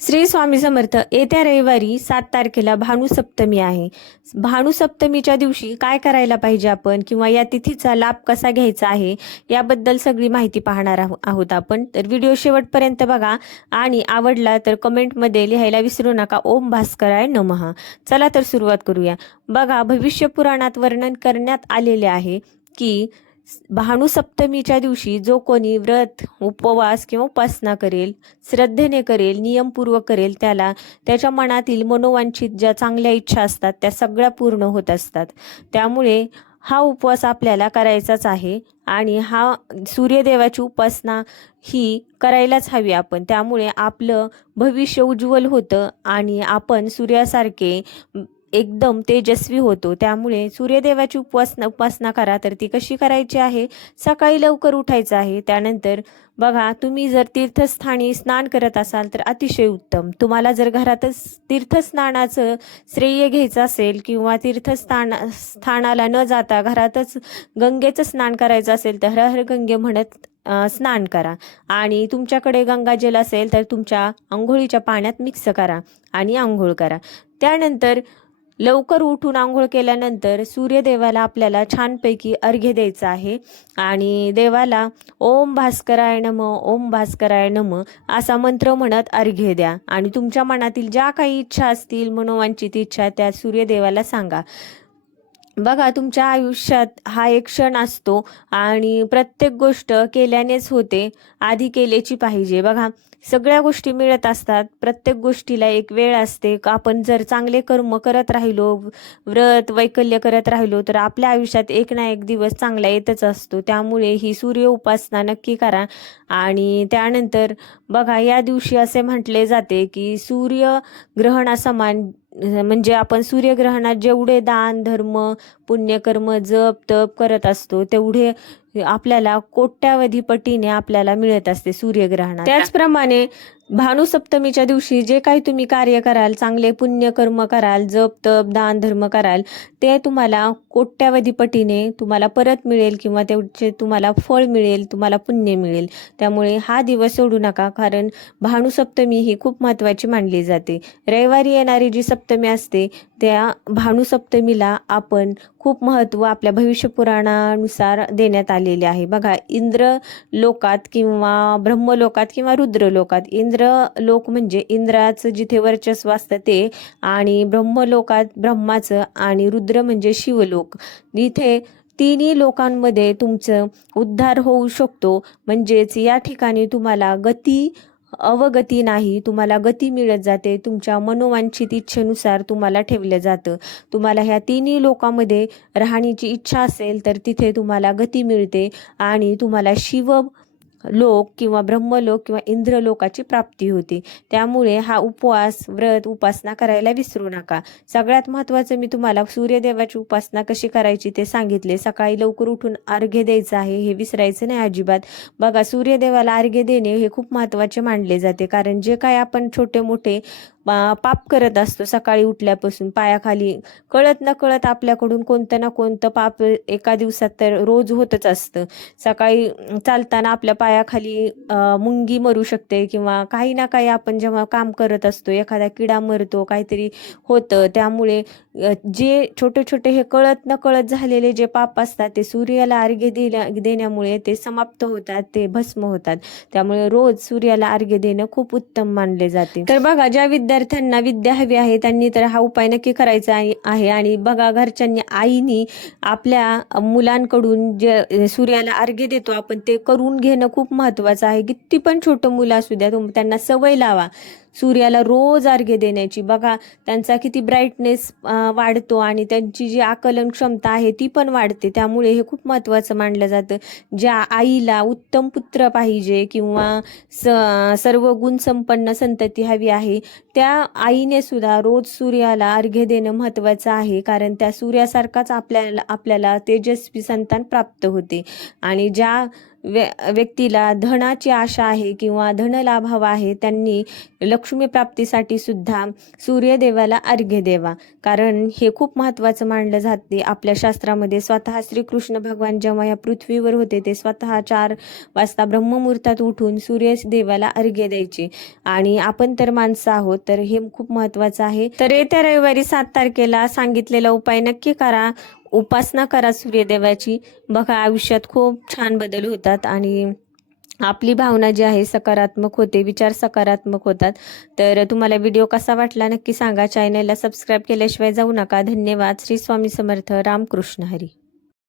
श्री स्वामी समर्थ. येत्या रविवारी 7 तारखेला भानुसप्तमी आहे. भानुसप्तमीच्या दिवशी काय करायला पाहिजे आपण किंवा या तिथीचा लाभ कसा घ्यायचा आहे याबद्दल सगळी माहिती पाहणार आहोत आपण. तर व्हिडिओ शेवटपर्यंत बघा आणि आवडला तर कमेंटमध्ये लिहायला विसरू नका. ओम भास्कराय नमः. चला तर सुरुवात करूया. बघा, भविष्य पुराणात वर्णन करण्यात आलेले आहे की भानुसप्तमीच्या दिवशी जो कोणी व्रत, उपवास किंवा उपासना करेल, श्रद्धेने करेल, नियमपूर्वक करेल, त्याला त्याच्या मनातील मनोवांछित ज्या चांगल्या इच्छा असतात त्या सगळ्या पूर्ण होत असतात. त्यामुळे हा उपवास आपल्याला करायचाच आहे आणि हा सूर्यदेवाची उपासना ही करायलाच हवी आपण. त्यामुळे आपलं भविष्य उज्ज्वल होतं आणि आपण सूर्यासारखे एकदम तेजस्वी होतो. त्यामुळे सूर्यदेवाची उपासना करा. तर ती कशी करायची आहे? सकाळी लवकर उठायचं आहे. त्यानंतर बघा, तुम्ही जर तीर्थस्थानी स्नान करत असाल तर अतिशय उत्तम. तुम्हाला जर घरातच तीर्थस्नानाचं श्रेय घ्यायचं असेल किंवा स्थानाला न जाता घरातच गंगेचं स्नान करायचं असेल तर हर हर गंगे म्हणत स्नान करा. आणि तुमच्याकडे गंगाजल असेल तर तुमच्या आंघोळीच्या पाण्यात मिक्स करा आणि आंघोळ करा. त्यानंतर लवकर उठून आंघोळ केल्यानंतर सूर्यदेवाला आपल्याला छानपैकी अर्घ्य द्यायचा आहे आणि देवाला ओम भास्कराय नमः, ओम भास्कराय नमः असा मंत्र म्हणत अर्घ्य द्या. आणि तुमच्या मनातील ज्या काही इच्छा असतील, मनोवांछित इच्छा, त्या सूर्यदेवाला सांगा. बघा, तुमच्या आयुष्यात हा एक क्षण असतो आणि प्रत्येक गोष्ट केल्यानेच होते, आधी केल्याची पाहिजे. बघा, सगळ्या गोष्टी मिळत असतात, प्रत्येक गोष्टीला एक वेळ असते. आपण जर चांगले कर्म करत राहिलो, व्रत वैकल्य करत राहिलो तर आपल्या आयुष्यात एक ना एक दिवस चांगला येतच असतो. त्यामुळे ही सूर्य उपासना नक्की करा. आणि त्यानंतर बघा, या दिवशी असे म्हटले जाते की सूर्यग्रहणासमान, म्हणजे आपण सूर्यग्रहणात जेवढे दान, धर्म, पुण्यकर्म, जप तप करत असतो तेवढे आपल्याला कोट्यावधी पटीने आपल्याला मिळत असते सूर्यग्रहणात. त्याचप्रमाणे भानुसप्तमीच्या दिवशी जे काही तुम्ही कार्य कराल, चांगले पुण्यकर्म कराल, जप तप दान धर्म कराल, ते तुम्हाला कोट्यावधी पटीने तुम्हाला परत मिळेल किंवा त्याचे तुम्हाला फळ मिळेल, तुम्हाला पुण्य मिळेल. त्यामुळे हा दिवस सोडू नका, कारण भानुसप्तमी ही खूप महत्त्वाची मानली जाते. रविवारी येणारी जी सप्तमी असते त्या भानुसप्तमीला आपण खूप महत्त्व आपल्या भविष्य पुराणानुसार देण्यात आलेले आहे. बघा, इंद्र लोकात किंवा ब्रह्मलोकात किंवा रुद्र लोकात, इंद्र लोक म्हणजे इंद्राचं जिथे वर्चस्व असतं ते, आणि ब्रह्मलोकात ब्रह्माचं, आणि रुद्र म्हणजे शिवलोक, इथे तिन्ही लोकांमध्ये तुमचं उद्धार होऊ शकतो. म्हणजेच या ठिकाणी तुम्हाला गती अवगती नाही, तुम्हाला गती मिळत जाते. तुमच्या मनोवांछित इच्छेनुसार तुम्हाला ठेवलं जातं. तुम्हाला ह्या तिन्ही लोकांमध्ये राहण्याची इच्छा असेल तर तिथे तुम्हाला गती मिळते आणि तुम्हाला शिव लोक किंवा ब्रह्मलोक किंवा इंद्रलोकाची प्राप्ती होते. त्यामुळे हा उपवास, व्रत, उपासना करायला विसरू नका. सगळ्यात महत्त्वाचं मी तुम्हाला सूर्यदेवाची उपासना कशी करायची ते सांगितले. सकाळी लवकर उठून अर्घ्य द्यायचं आहे, हे विसरायचं नाही अजिबात. बघा, सूर्यदेवाला अर्घ्य देणे हे खूप महत्त्वाचे मानले जाते, कारण जे काय आपण छोटे मोठे पाप करत असतो सकाळी उठल्यापासून, पायाखाली कळत न कळत आपल्याकडून कोणतं ना कोणतं पाप एका दिवसात तर रोज होतच असतं. सकाळी चालताना आपल्या पायाखाली मुंगी मरू शकते किंवा काही ना काही आपण जेव्हा काम करत असतो एखादा किडा मरतो, काहीतरी होतं. त्यामुळे जे छोटे छोटे हे कळत न कळत झालेले जे पाप असतात ते सूर्याला अर्घ्य देण्यामुळे ते समाप्त होतात, ते भस्म होतात. त्यामुळे रोज सूर्याला अर्घ्य देणं खूप उत्तम मानले जाते. तर बघा, ज्या विद्यार्थ्यांना विद्या हवी आहे त्यांनी तर हा उपाय नक्की करायचा आहे. आणि बघा, घरच्यांनी, आईनी आपल्या मुलांकडून जे सूर्याला अर्घ्य देतो आपण ते करून घेणं खूप महत्त्वाचं आहे. किती पण छोटं मुलं असू द्या, त्यांना सवय लावा सूर्याला रोज अर्घ्य देण्याची. बघा, त्यांचा किती ब्राईटनेस वाढतो आणि त्यांची जी आकलन क्षमता आहे ती पण वाढते. त्यामुळे हे खूप महत्त्वाचं मानलं जातं. ज्या आईला उत्तम पुत्र पाहिजे किंवा सर्व गुणसंपन्न संतती हवी आहे, त्या आईने सुद्धा रोज सूर्याला अर्घ्य देणं महत्त्वाचं आहे, कारण त्या सूर्यासारखाच आपल्याला तेजस्वी संतान प्राप्त होते. आणि ज्या व्यक्तीला धनाची आशा आहे किंवा धनलाभ हवा आहे त्यांनी लक्ष्मी प्राप्तीसाठी सुद्धा सूर्यदेवाला अर्घ्य द्यावा, कारण हे खूप महत्त्वाचं मानलं जाते आपल्या शास्त्रामध्ये. स्वतः श्रीकृष्ण भगवान जेव्हा या पृथ्वीवर होते ते स्वतः 4 वाजता ब्रह्ममुहूर्तात उठून सूर्यदेवाला अर्घ्य द्यायचे आणि आपण तर माणसं आहोत, तर हे खूप महत्त्वाचं आहे. तर येत्या रविवारी 7 तारखेला सांगितलेला उपाय नक्की करा, उपासना करा सूर्यदेवाची. बघा आयुष्यात खूप छान बदल होतात आणि आपली भावना जी आहे सकारात्मक होते, विचार सकारात्मक होतात. तर तुम्हाला व्हिडिओ कसा वाटला नक्की सांगा. चॅनलला सबस्क्राईब केल्याशिवाय जाऊ नका. धन्यवाद. श्री स्वामी समर्थ. रामकृष्ण हरी.